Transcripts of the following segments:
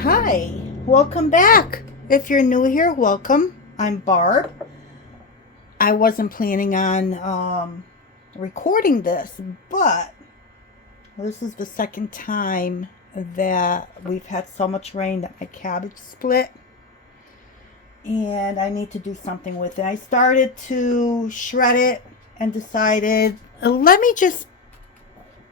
Hi, welcome back. If you're new here, welcome. I'm Barb. I wasn't planning on recording this, but this is the second time that we've had so much rain that my cabbage split, and I need to do something with it. I started to shred it and decided, let me just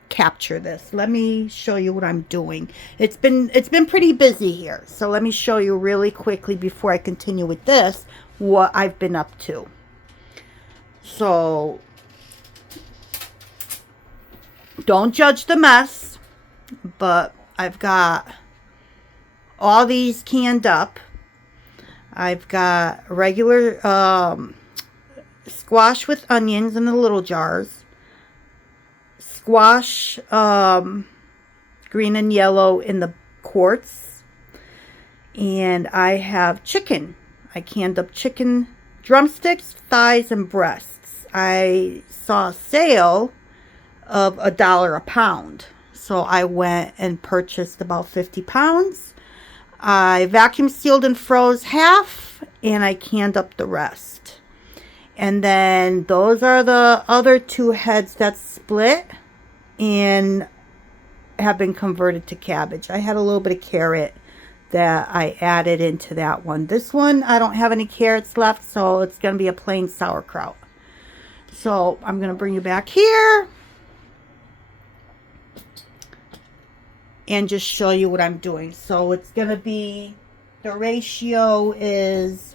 capture this. Let me show you what I'm doing. It's been pretty busy here, so let me show you really quickly before I continue with this what I've been up to. So don't judge the mess, but I've got all these canned up. I've got regular squash with onions in the little jars, squash green and yellow in the quarts, and I have chicken. I canned up chicken drumsticks, thighs, and breasts. I saw a sale of $1 a pound, so I went and purchased about 50 pounds. I vacuum sealed and froze half, and I canned up the rest. And then those are the other two heads that split and have been converted to cabbage. I had a little bit of carrot that I added into that one. This one, I don't have any carrots left, so it's going to be a plain sauerkraut. So I'm going to bring you back here and just show you what I'm doing. So it's going to be, the ratio is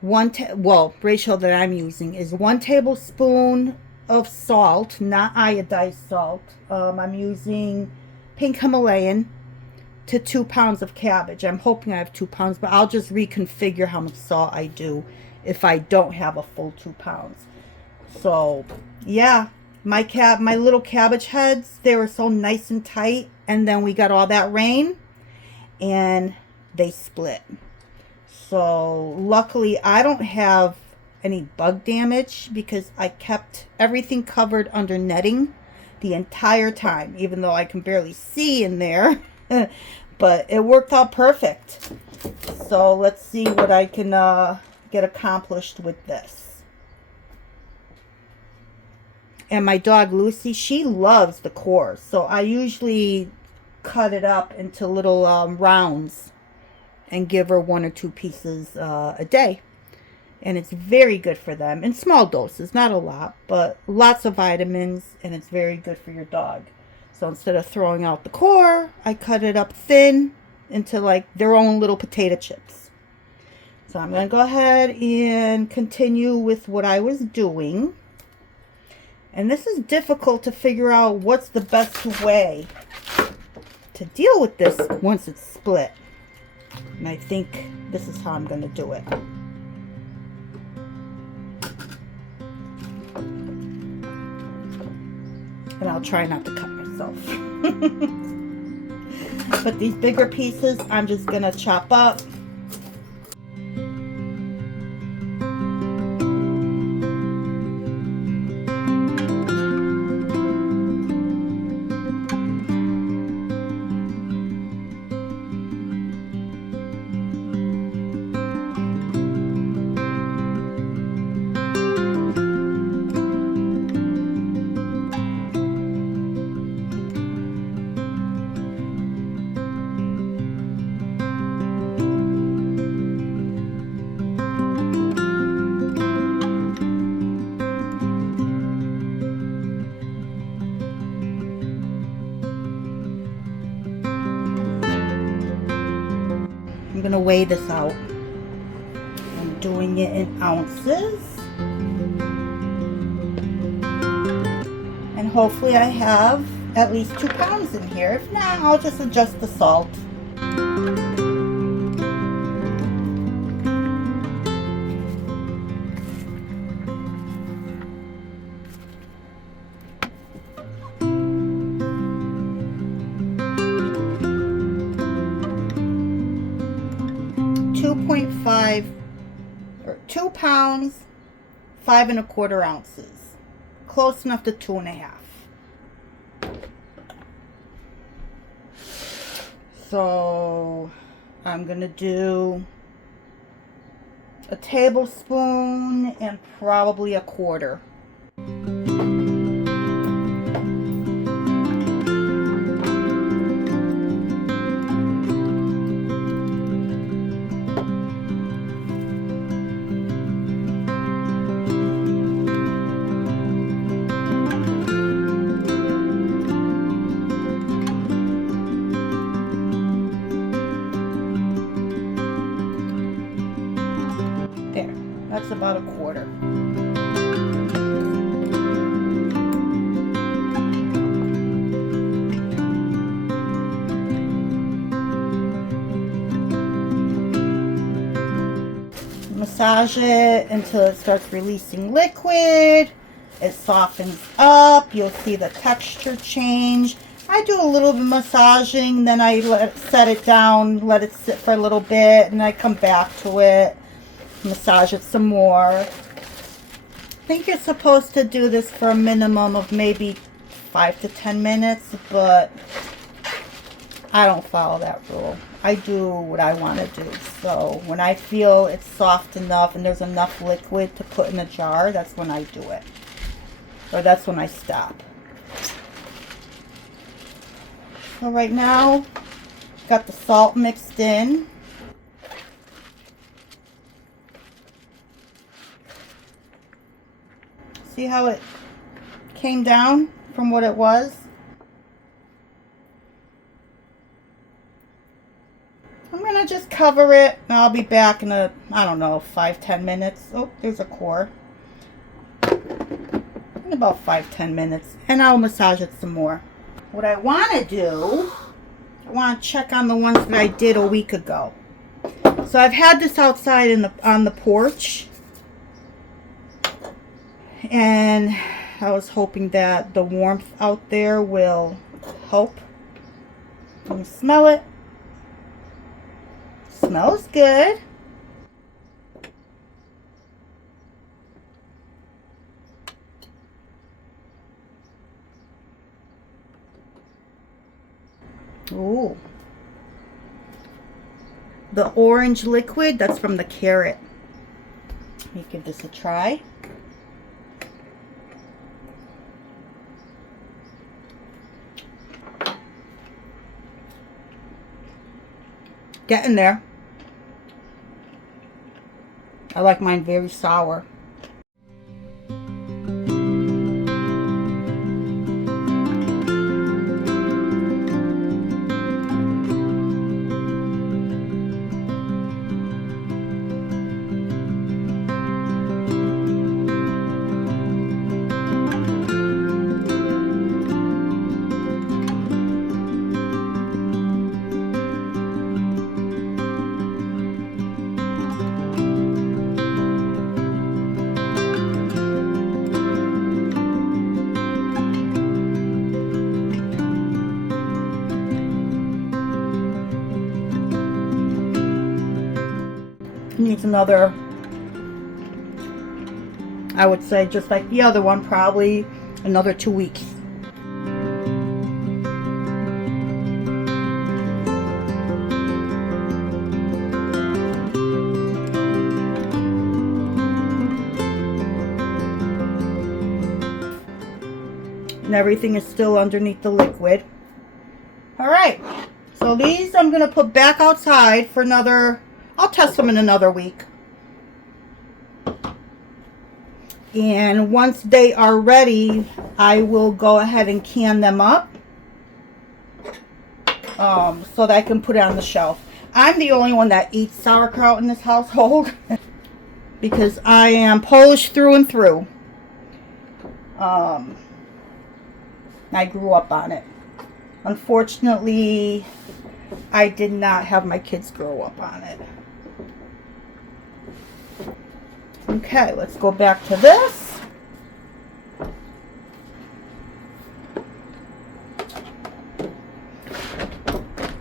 ratio that I'm using is 1 tablespoon of salt, not iodized salt. I'm using pink Himalayan to 2 pounds of cabbage. I'm hoping I have 2 pounds, but I'll just reconfigure how much salt I do if I don't have a full 2 pounds. So yeah, my little cabbage heads, they were so nice and tight, and then we got all that rain and they split. So luckily I don't have any bug damage because I kept everything covered under netting the entire time, even though I can barely see in there. But it worked out perfect. So let's see what I can get accomplished with this. And my dog Lucy, she loves the core, so I usually cut it up into little rounds and give her 1 or 2 pieces a day. And it's very good for them in small doses, not a lot, but lots of vitamins, and it's very good for your dog. So instead of throwing out the core, I cut it up thin into like their own little potato chips. So I'm going to go ahead and continue with what I was doing. And this is difficult to figure out what's the best way to deal with this once it's split. And I think this is how I'm going to do it. And I'll try not to cut myself. But these bigger pieces, I'm just going to chop up. I'm going to weigh this out. I'm doing it in ounces. And hopefully I have at least 2 pounds in here. If not, I'll just adjust the salt. 2.5 or 2 pounds, 5 1/4 ounces. Close enough to 2 1/2. So I'm going to do a tablespoon and probably a quarter. There, that's about a quarter. Massage it until it starts releasing liquid. It softens up. You'll see the texture change. I do a little bit of massaging, then I set it down, let it sit for a little bit, and I come back to it, massage it some more. I think you're supposed to do this for a minimum of maybe 5 to 10 minutes, but I don't follow that rule. I do what I want to do. So when I feel it's soft enough and there's enough liquid to put in a jar, that's when I do it. Or that's when I stop. So right now, got the salt mixed in. See how it came down from what it was? I'm going to just cover it, and I'll be back in I don't know, 5-10 minutes. Oh, there's a core. In about 5-10 minutes, and I'll massage it some more. What I want to do, I want to check on the ones that I did a week ago. So I've had this outside on the porch, and I was hoping that the warmth out there will help. Let me smell it. Smells good. Ooh. The orange liquid, that's from the carrot. Let me give this a try. Getting there. I like mine very sour. Needs another, I would say, just like the other one, probably another 2 weeks. And everything is still underneath the liquid. All right, so these I'm going to put back outside for another, I'll test them in another week. And once they are ready, I will go ahead and can them up so that I can put it on the shelf. I'm the only one that eats sauerkraut in this household because I am Polish through and through. I grew up on it. Unfortunately, I did not have my kids grow up on it. Okay, let's go back to this.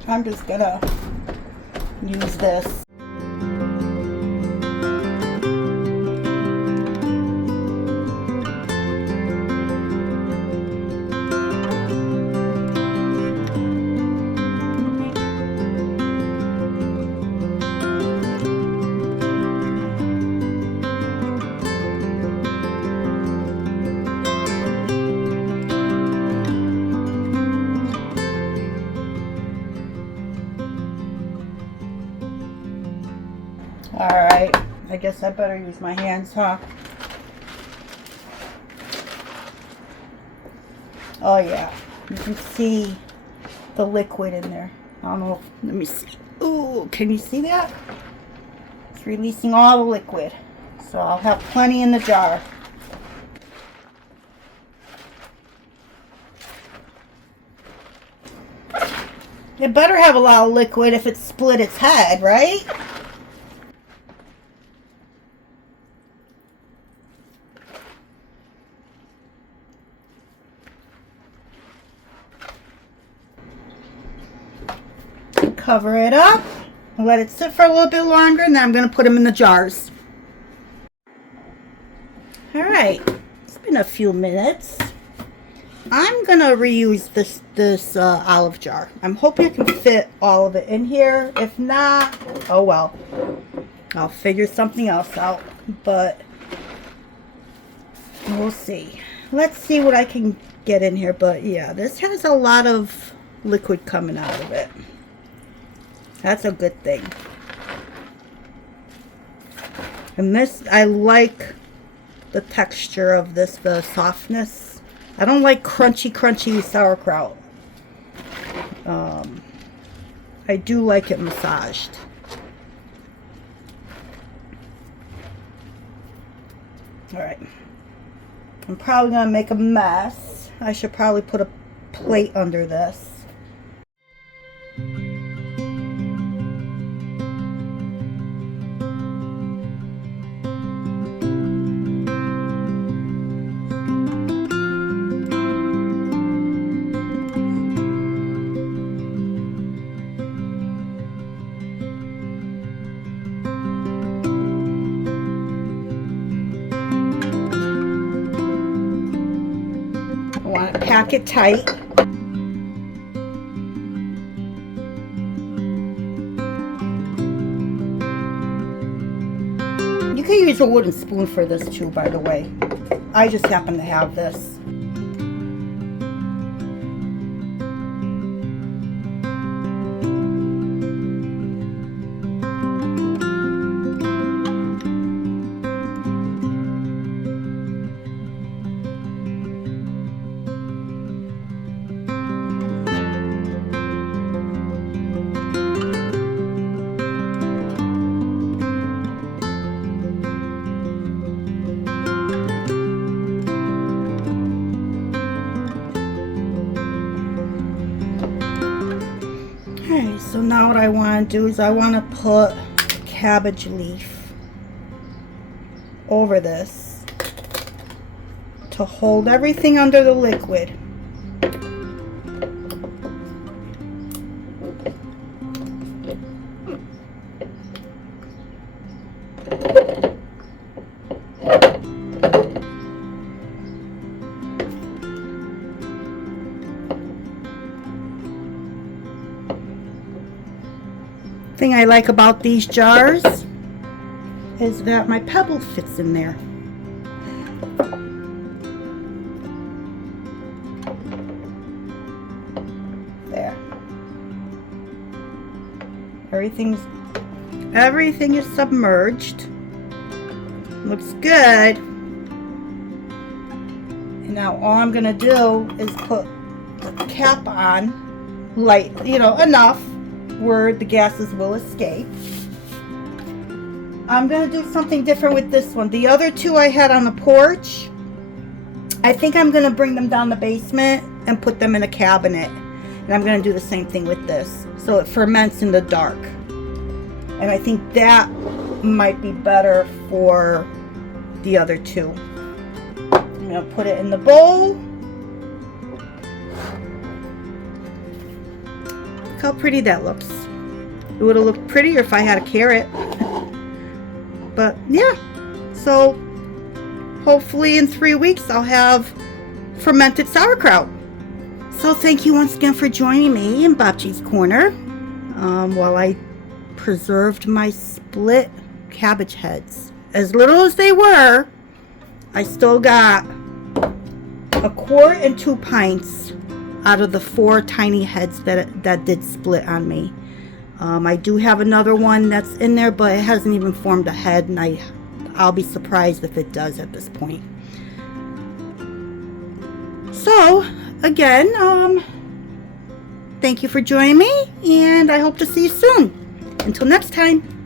I'm just gonna use this. Alright, I guess I better use my hands, huh? Oh yeah, you can see the liquid in there. I don't know, let me see. Ooh, can you see that? It's releasing all the liquid. So I'll have plenty in the jar. It better have a lot of liquid if it split its head, right? Cover it up, let it sit for a little bit longer, and then I'm going to put them in the jars. Alright, it's been a few minutes. I'm going to reuse this olive jar. I'm hoping I can fit all of it in here. If not, oh well. I'll figure something else out, but we'll see. Let's see what I can get in here, but yeah, this has a lot of liquid coming out of it. That's a good thing. And this, I like the texture of this, the softness. I don't like crunchy sauerkraut. I do like it massaged. Alright. I'm probably going to make a mess. I should probably put a plate under this. Pack it tight. You can use a wooden spoon for this too, by the way. I just happen to have this. Okay, so now what I want to do is I want to put cabbage leaf over this to hold everything under the liquid. Thing I like about these jars is that my pebble fits in there. There. Everything is submerged. Looks good. And now all I'm gonna do is put the cap on, light, enough where the gases will escape. I'm going to do something different with this one. The other two I had on the porch, I think I'm going to bring them down the basement and put them in a cabinet. And I'm going to do the same thing with this. So it ferments in the dark. And I think that might be better for the other two. I'm going to put it in the bowl. Look how pretty that looks. It would have looked prettier if I had a carrot. But yeah, so hopefully in 3 weeks I'll have fermented sauerkraut. So thank you once again for joining me in Babci's Corner while I preserved my split cabbage heads. As little as they were, I still got a quart and 2 pints out of the 4 tiny heads that did split on me. I do have another one that's in there, but it hasn't even formed a head, and I'll be surprised if it does at this point. So, again, thank you for joining me, and I hope to see you soon. Until next time.